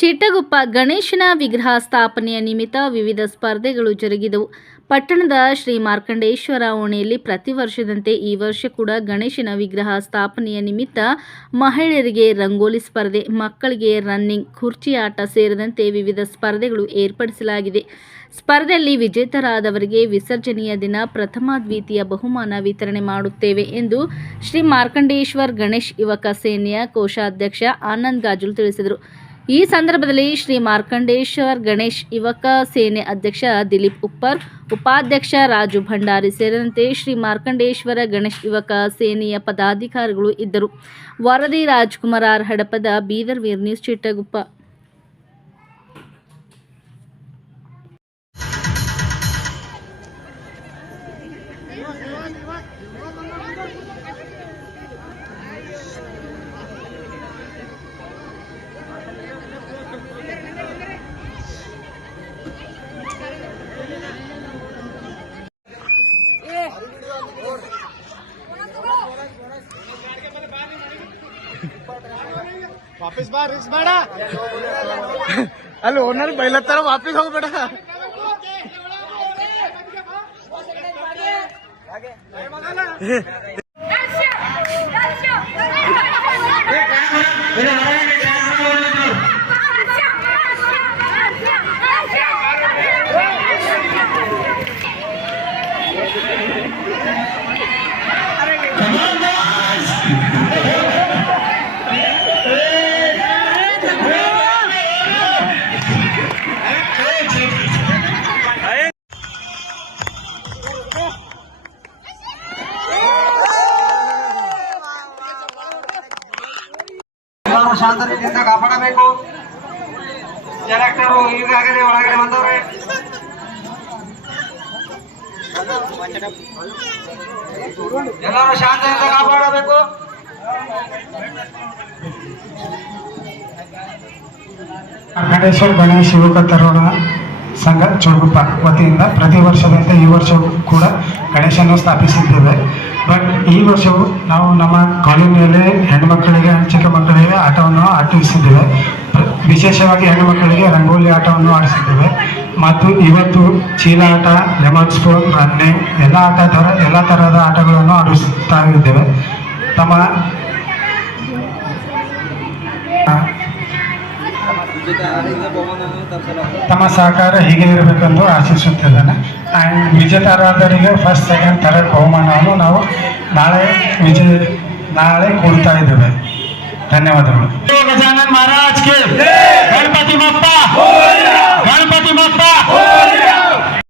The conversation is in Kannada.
ಚಿಟ್ಟಗುಪ್ಪ ಗಣೇಶನ ವಿಗ್ರಹ ಸ್ಥಾಪನೆಯ ನಿಮಿತ್ತ ವಿವಿಧ ಸ್ಪರ್ಧೆಗಳು ಜರುಗಿದವು. ಪಟ್ಟಣದ ಶ್ರೀ ಮಾರ್ಕಂಡೇಶ್ವರ ಓಣೆಯಲ್ಲಿ ಪ್ರತಿ ವರ್ಷದಂತೆ ಈ ವರ್ಷ ಕೂಡ ಗಣೇಶನ ವಿಗ್ರಹ ಸ್ಥಾಪನೆಯ ನಿಮಿತ್ತ ಮಹಿಳೆಯರಿಗೆ ರಂಗೋಲಿ ಸ್ಪರ್ಧೆ, ಮಕ್ಕಳಿಗೆ ರನ್ನಿಂಗ್, ಕುರ್ಚಿ ಆಟ ಸೇರಿದಂತೆ ವಿವಿಧ ಸ್ಪರ್ಧೆಗಳು ಏರ್ಪಡಿಸಲಾಗಿದೆ. ಸ್ಪರ್ಧೆಯಲ್ಲಿ ವಿಜೇತರಾದವರಿಗೆ ವಿಸರ್ಜನೆಯ ದಿನ ಪ್ರಥಮ ದ್ವಿತೀಯ ಬಹುಮಾನ ವಿತರಣೆ ಮಾಡುತ್ತೇವೆ ಎಂದು ಶ್ರೀ ಮಾರ್ಕಂಡೇಶ್ವರ್ ಗಣೇಶ್ ಯುವಕ ಸೇನೆಯ ಕೋಶಾಧ್ಯಕ್ಷ ಆನಂದ್ ಗಾಜುಲ್ ತಿಳಿಸಿದರು. ಈ ಸಂದರ್ಭದಲ್ಲಿ ಶ್ರೀ ಮಾರ್ಕಂಡೇಶ್ವರ್ ಗಣೇಶ್ ಯುವಕ ಸೇನೆ ಅಧ್ಯಕ್ಷ ದಿಲೀಪ್ ಉಪ್ಪರ್, ಉಪಾಧ್ಯಕ್ಷ ರಾಜು ಭಂಡಾರಿ ಸೇರಿದಂತೆ ಶ್ರೀ ಮಾರ್ಕಂಡೇಶ್ವರ ಗಣೇಶ್ ಯುವಕ ಸೇನೆಯ ಪದಾಧಿಕಾರಿಗಳು ಇದ್ದರು. ವರದಿ ರಾಜ್ಕುಮಾರ್ ಆರ್. ಹಡಪದ, ಬೀದರ್ ವೀರ್ ನ್ಯೂಸ್ ಚಿಟ್ಟಗುಪ್ಪ वापस बाहर रिक्स बैठा अरे ओनर पहला तरफ वापस हो बेटा आगे ಶಾಂತ ರೀತಿಯಿಂದ ಕಾಪಾಡಬೇಕು ಡೈರೆಕ್ಟರು ಈಗಾಗಲೇ ಒಳಗಡೆ ಬಂದವ್ರೆ ಎಲ್ಲರೂ ಶಾಂತಿಯಿಂದ ಕಾಪಾಡಬೇಕು ವೆಂಕಟೇಶ್ವರ ಗಣೇಶ್ ಯುವಕ ತರುಣ ಸಂಘ ಚೌಗುಪ್ಪ ವತಿಯಿಂದ ಪ್ರತಿ ವರ್ಷದಂತೆ ಈ ವರ್ಷವೂ ಕೂಡ ಗಣೇಶನ್ನು ಸ್ಥಾಪಿಸಿದ್ದೇವೆ. ಬಟ್ ಈ ವರ್ಷವು ನಾವು ನಮ್ಮ ಕಾಲೋನಿಯಲ್ಲಿ ಹೆಣ್ಣುಮಕ್ಕಳಿಗೆ ಚಿಕ್ಕ ಮಕ್ಕಳಿಗೆ ಆಟವನ್ನು ಆಟಿಸಿದ್ದೇವೆ ವಿಶೇಷವಾಗಿ ಹೆಣ್ಣು ಮಕ್ಕಳಿಗೆ ರಂಗೋಲಿ ಆಟವನ್ನು ಆಡಿಸಿದ್ದೇವೆ. ಮತ್ತು ಇವತ್ತು ಚೀಲ ಆಟ, ಲೆಮನ್ ಸ್ಪೂನ್ ರನ್ನಿಂಗ್ ಎಲ್ಲ ಆಟ ಥರ, ಎಲ್ಲ ಥರದ ಆಟಗಳನ್ನು ಆಡಿಸ್ತಾ ಇದ್ದೇವೆ. ತಮ್ಮ ತಮ್ಮ ಸಹಕಾರ ಹೀಗೆ ಇರಬೇಕೆಂದು ಆಶಿಸುತ್ತಿದ್ದೇನೆ. ಆ್ಯಂಡ್ ವಿಜೇತಾರಾಧರಿಗೆ ಫಸ್ಟ್ ಸೆಕೆಂಡ್ ಥರ್ಡ್ ಬಹುಮಾನವನ್ನು ನಾವು ನಾಳೆ ವಿಜಯ ನಾಳೆ ಕೊಡ್ತಾ ಇದ್ದೇವೆ. ಧನ್ಯವಾದಗಳು. ಗಜಾನನ್ ಮಹಾರಾಜ್ ಕೆ.